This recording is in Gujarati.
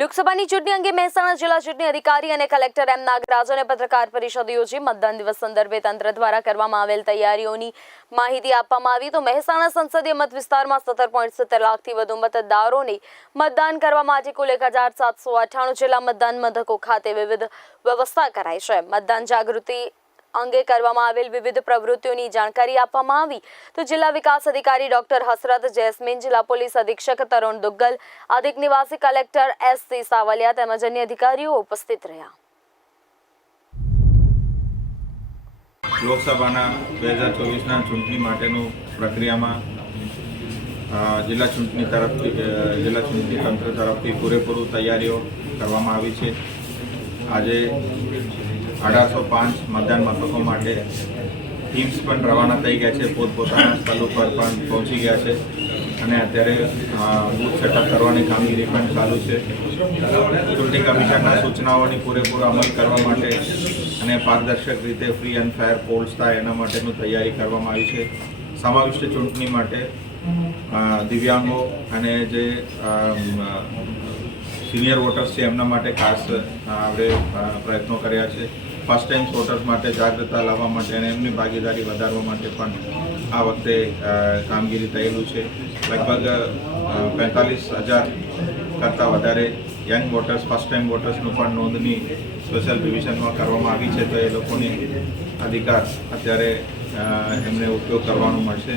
લોકસભાની ચૂંટણી અંગે મહેસાણા જિલ્લા ચૂંટણી અધિકારી અને કલેક્ટર એમ નાગરાજને પત્રકાર પરિષદ યોજી મતદાન દિવસ સંદર્ભે તંત્ર દ્વારા કરવામાં આવેલ તૈયારીઓની માહિતી આપવામાં આવી. તો મહેસાણા સંસદીય મત વિસ્તારમાં સત્તર પોઈન્ટ સિત્તેર લાખથી વધુ મતદારોને મતદાન કરવા માટે કુલ એક હજાર સાતસો અઠ્ઠાણું જિલ્લા મતદાન મથકો ખાતે વિવિધ વ્યવસ્થા કરાઈ છે. મતદાન જાગૃતિ અંગે કરવામાં આવેલ વિવિધ પ્રવૃત્તિઓની જાણકારી આપવામાં આવી. તો જિલ્લા વિકાસ અધિકારી ડોક્ટર હસરત જેસ્મીન, જિલ્લા પોલીસ અધિક્ષક તરુણ દુગ્ગલ, અધિક નિવાસી કલેક્ટર એસ સી સાવલિયા તેમજ અન્ય અધિકારીઓ ઉપસ્થિત રહ્યા. લોકસભાના બે હજાર ચોવીસના ચૂંટણી માટેનું પ્રક્રિયામાં જિલ્લા ચૂંટણી તરફથી જિલ્લા ચૂંટણી તંત્ર તરફથી પૂરેપૂરું તૈયારીઓ કરવામાં આવી છે. આજે અઢારસો પાંચ મતદાન મથકો માટે ટીમ્સ પણ રવાના થઈ ગયા છે. પોતપોતાના સ્થળ ઉપર પણ પહોંચી ગયા છે. અને અત્યારે બૂથ સેટઅપ કરવાની કામગીરી પણ ચાલુ છે. ચૂંટણી કમિશનના સૂચનાઓની પૂરેપૂરો અમલ કરવા માટે અને પારદર્શક રીતે ફ્રી એન્ડ ફાયર પોલ્સ થાય એના માટેનું તૈયારી કરવામાં આવી છે. સમાવિષ્ટ ચૂંટણી માટે દિવ્યાંગો અને જે સિનિયર વોટર્સ છે એમના માટે ખાસ આપણે પ્રયત્નો કર્યા છે. ફર્સ્ટ ટાઈમ વોટર્સ માટે જાગૃતતા લાવવા માટે અને એમની ભાગીદારી વધારવા માટે પણ આ વખતે કામગીરી થયેલું છે. લગભગ પેંતાલીસ હજાર કરતાં વધારે યંગ વોટર્સ ફર્સ્ટ ટાઈમ વોટર્સનું પણ નોંધણી સ્પેશિયલ ડિવિઝનમાં કરવામાં આવી છે. તો એ લોકોની અધિકાર અત્યારે એમને ઉપયોગ કરવાનો મળશે.